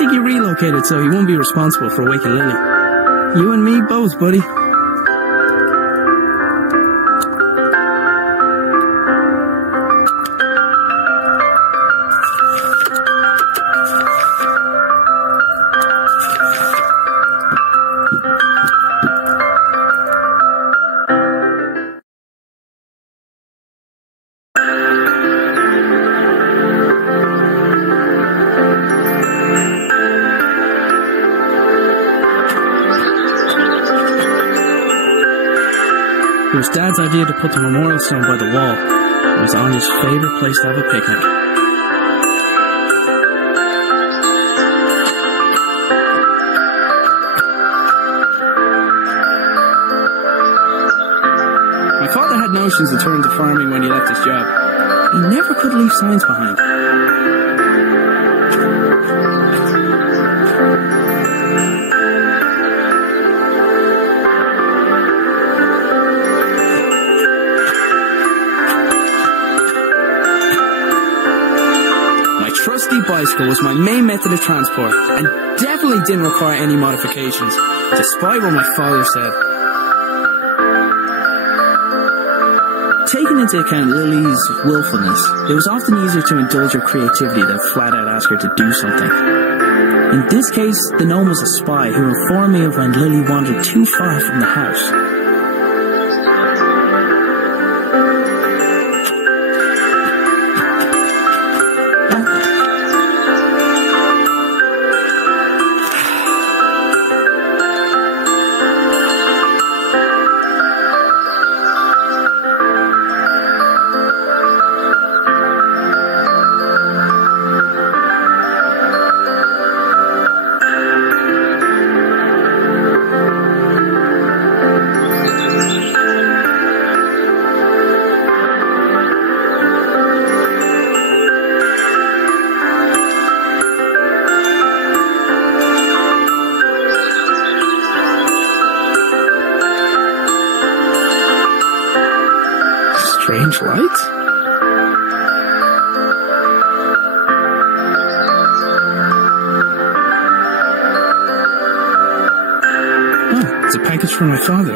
think he relocated so he won't be responsible for waking Lily. You and me both, buddy. It was Dad's idea to put the memorial stone by the wall. It was Anya's favourite place to have a picnic. My father had notions to turn to farming when he left his job. He never could leave signs behind. Trusty bicycle was my main method of transport and definitely didn't require any modifications, despite what my father said. Taking into account Lily's willfulness, it was often easier to indulge her creativity than flat out ask her to do something. In this case, the gnome was a spy who informed me of when Lily wandered too far from the house. Strange light? Oh, it's a package from my father.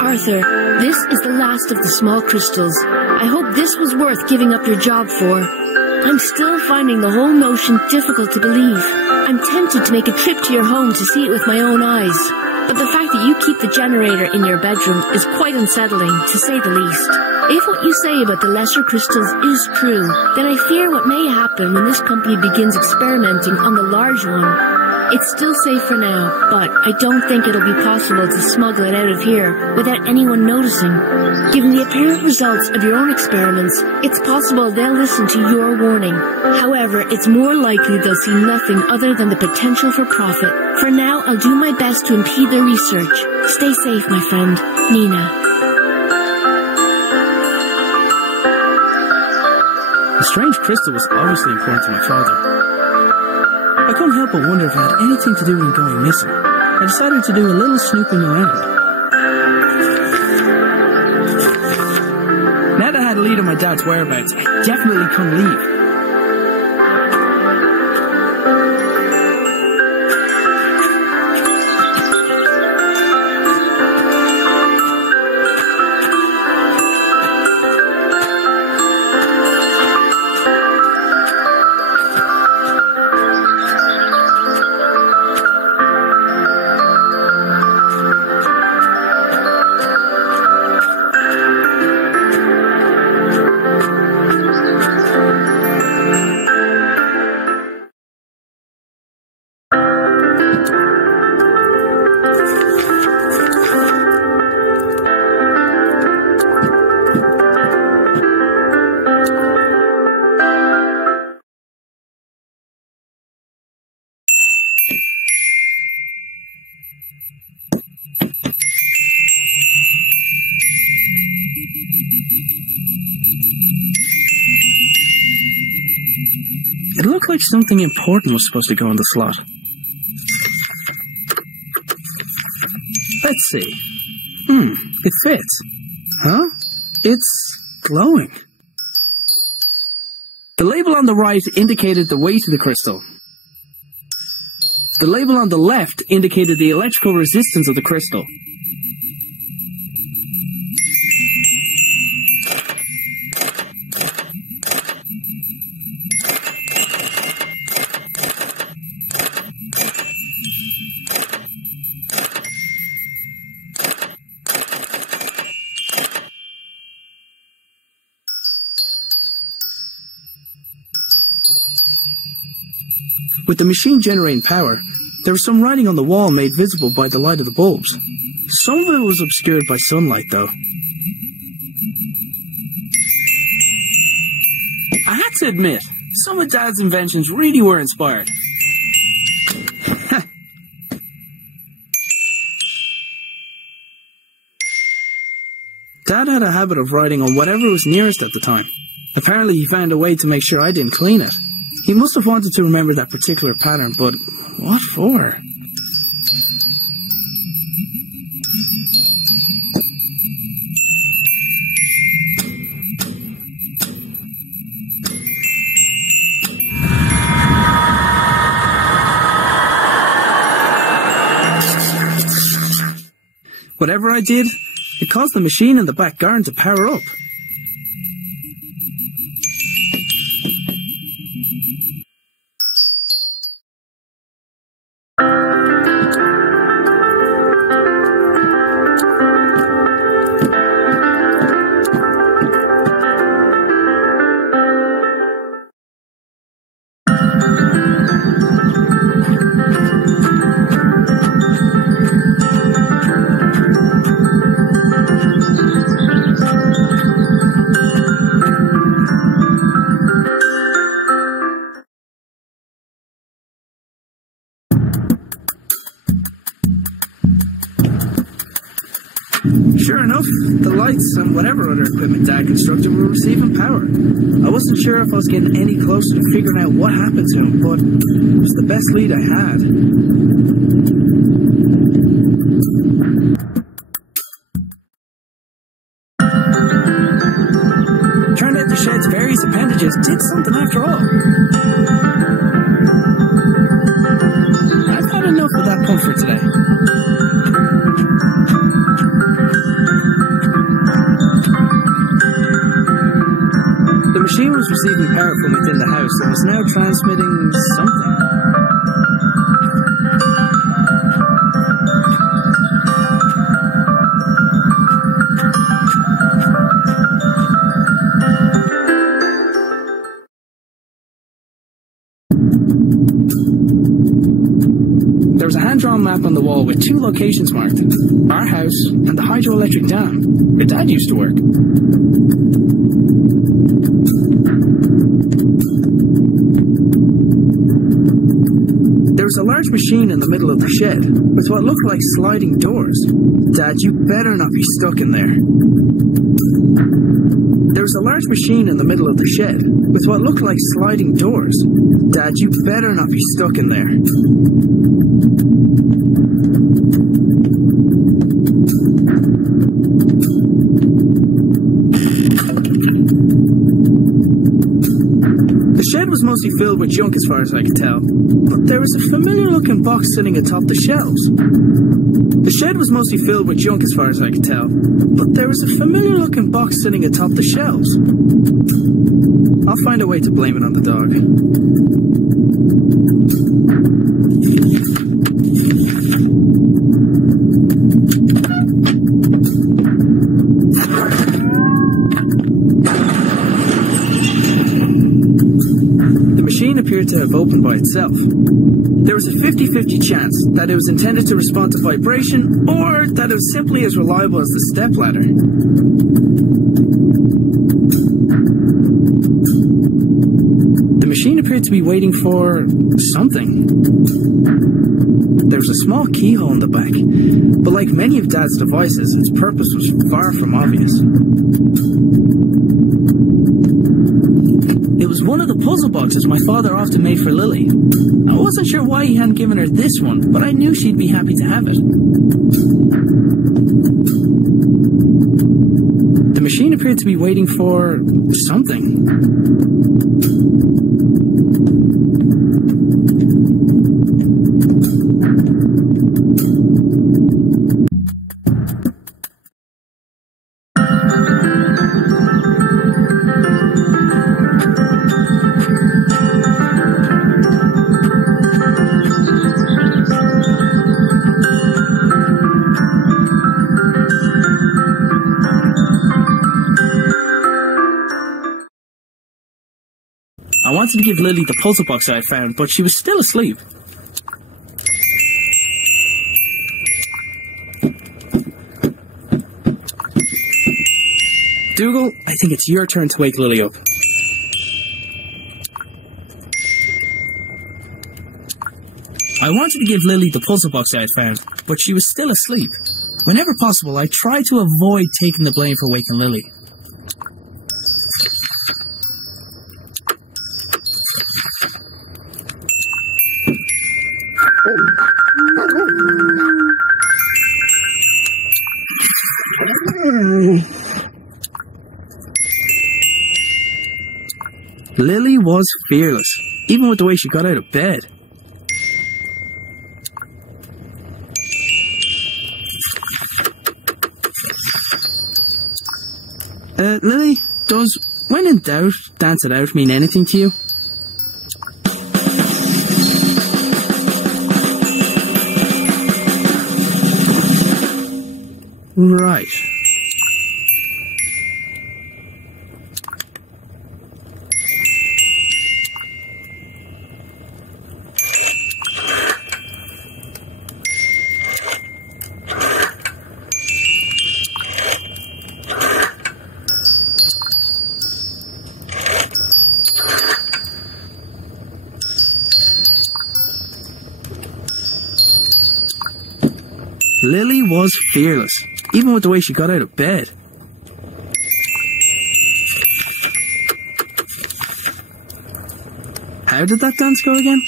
Arthur, this is the last of the small crystals. I hope this was worth giving up your job for. I'm still finding the whole notion difficult to believe. I'm tempted to make a trip to your home to see it with my own eyes. But the fact that you keep the generator in your bedroom is quite unsettling, to say the least. If what you say about the lesser crystals is true, then I fear what may happen when this company begins experimenting on the large one. It's still safe for now, but I don't think it'll be possible to smuggle it out of here without anyone noticing. Given the apparent results of your own experiments, it's possible they'll listen to your warning. However, it's more likely they'll see nothing other than the potential for profit. For now, I'll do my best to impede their research. Stay safe, my friend. Nina. The strange crystal was obviously important to my father. I couldn't help but wonder if it had anything to do with him going missing. I decided to do a little snooping around. Now that I had a lead on my dad's whereabouts, I definitely couldn't leave. It looked like something important was supposed to go in the slot. Let's see. It fits. Huh? It's glowing. The label on the right indicated the weight of the crystal. The label on the left indicated the electrical resistance of the crystal. With the machine generating power, there was some writing on the wall made visible by the light of the bulbs. Some of it was obscured by sunlight, though. I had to admit, some of Dad's inventions really were inspired. Dad had a habit of writing on whatever was nearest at the time. Apparently he found a way to make sure I didn't clean it. He must have wanted to remember that particular pattern, but what for? Whatever I did, it caused the machine in the back garden to power up. Sure enough, the lights and whatever other equipment Dad constructed were receiving power. I wasn't sure if I was getting any closer to figuring out what happened to him, but it was the best lead I had. Turned out the shed's various appendages did something after all. I've had enough of that pump for today. The machine was receiving power from within the house and was now transmitting something. There was a hand-drawn map on the wall with two locations marked: our house and the hydroelectric dam, where Dad used to work. There was a large machine in the middle of the shed, with what looked like sliding doors. Dad, you better not be stuck in there. There was a large machine in the middle of the shed, with what looked like sliding doors. Dad, you better not be stuck in there. The shed was mostly filled with junk as far as I could tell, but there was a familiar-looking box sitting atop the shelves. The shed was mostly filled with junk as far as I could tell, but there was a familiar-looking box sitting atop the shelves. I'll find a way to blame it on the dog. The machine appeared to have opened by itself. There was a 50-50 chance that it was intended to respond to vibration, or that it was simply as reliable as the stepladder. The machine appeared to be waiting for something. There was a small keyhole in the back, but like many of Dad's devices, its purpose was far from obvious. It was one of the puzzle boxes my father often made for Lily. I wasn't sure why he hadn't given her this one, but I knew she'd be happy to have it. The machine appeared to be waiting for something. I wanted to give Lily the puzzle box I had found, but she was still asleep. Dougal, I think it's your turn to wake Lily up. I wanted to give Lily the puzzle box I had found, but she was still asleep. Whenever possible, I tried to avoid taking the blame for waking Lily. Lily was fearless, even with the way she got out of bed. Lily, does when in doubt, dance it out mean anything to you? Right. Lily was fearless, even with the way she got out of bed. How did that dance go again?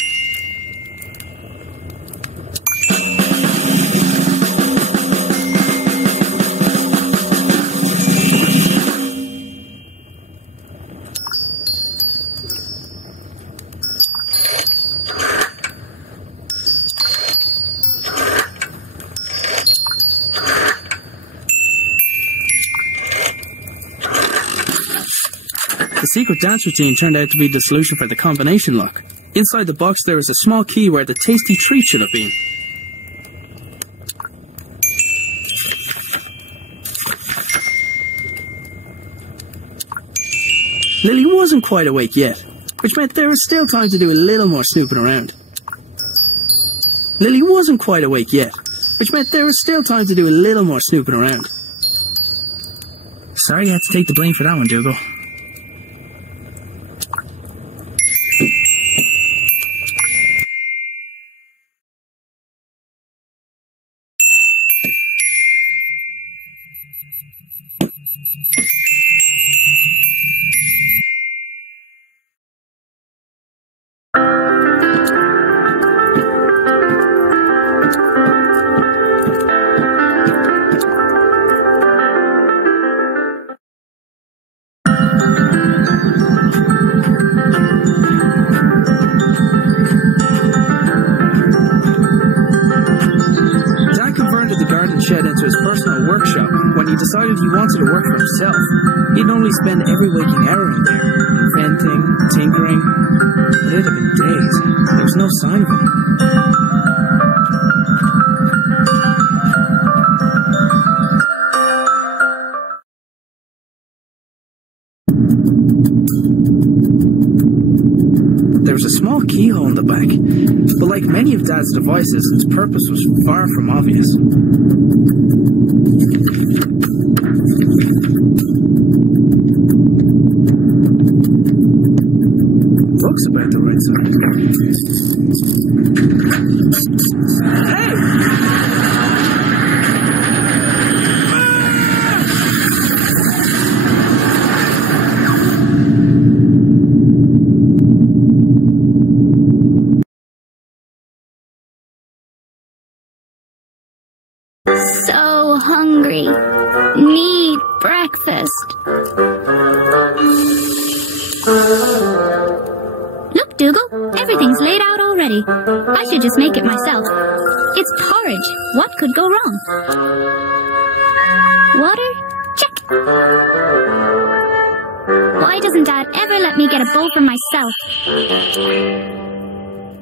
The secret dance routine turned out to be the solution for the combination lock. Inside the box there was a small key where the tasty treat should have been. Lily wasn't quite awake yet, which meant there was still time to do a little more snooping around. Lily wasn't quite awake yet, which meant there was still time to do a little more snooping around. Sorry you had to take the blame for that one, Dougal. Shed into his personal workshop when he decided he wanted to work for himself. He'd normally spend every waking hour in there, inventing, tinkering, but it had been days. There was no sign of him. There was a small keyhole in the back, but like many of Dad's devices, its purpose was far from obvious. Looks about the right size. Hey! So, so hungry. Need breakfast. Look, Dougal, everything's laid out already. I should just make it myself. It's porridge. What could go wrong? Water? Check. Why doesn't Dad ever let me get a bowl for myself?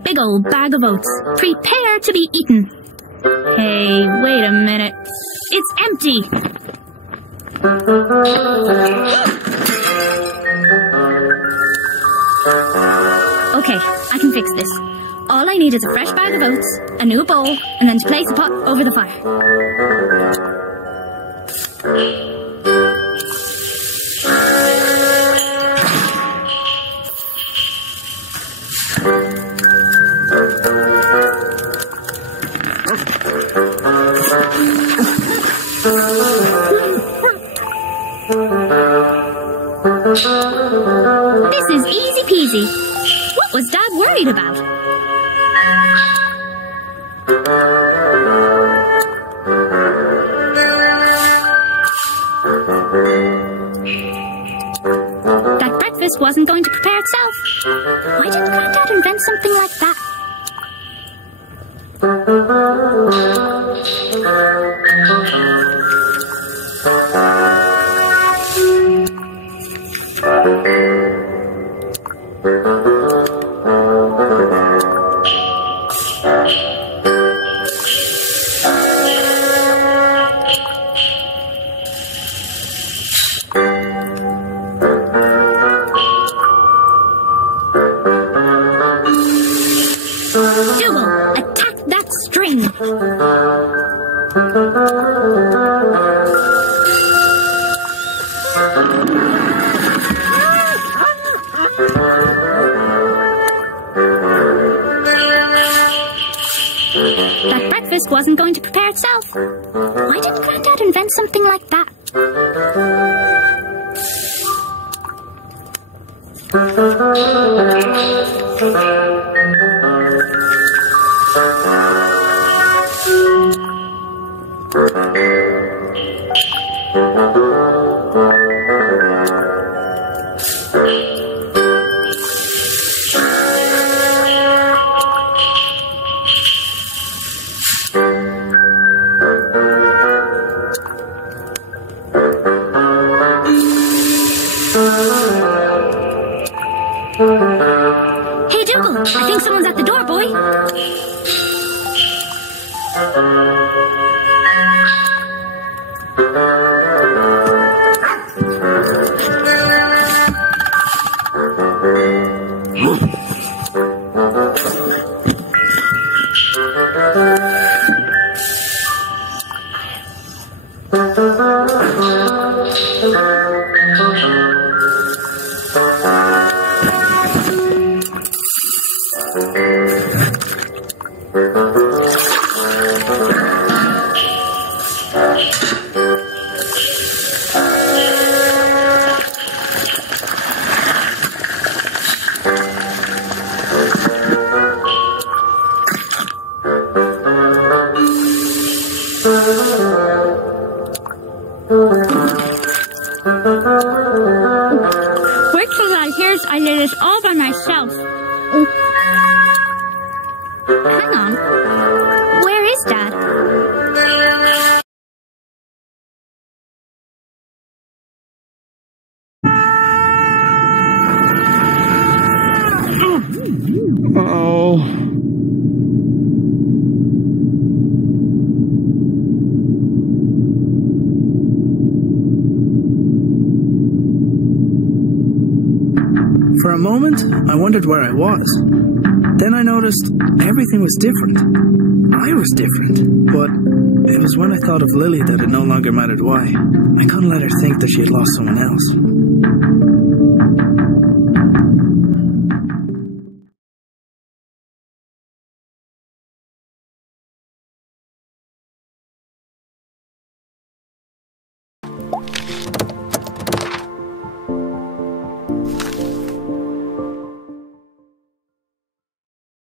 Big old bag of oats. Prepare to be eaten. Hey, wait a minute. It's empty. Okay, I can fix this. All I need is a fresh bag of oats, a new bowl, and then to place the pot over the fire. This is easy peasy. What was Dad worried about? That breakfast wasn't going to prepare itself. Why didn't Granddad invent something like that? Dougal, attack that string! That breakfast wasn't going to prepare itself. Why didn't Granddad invent something like that? Hey, Dougal, I think someone's at the door, boy. Wait till I hears I did this all by myself. Hang on. Where is Dad? Oh. For a moment, I wondered where I was. Then I noticed everything was different. I was different. But it was when I thought of Lily that it no longer mattered why. I couldn't let her think that she had lost someone else.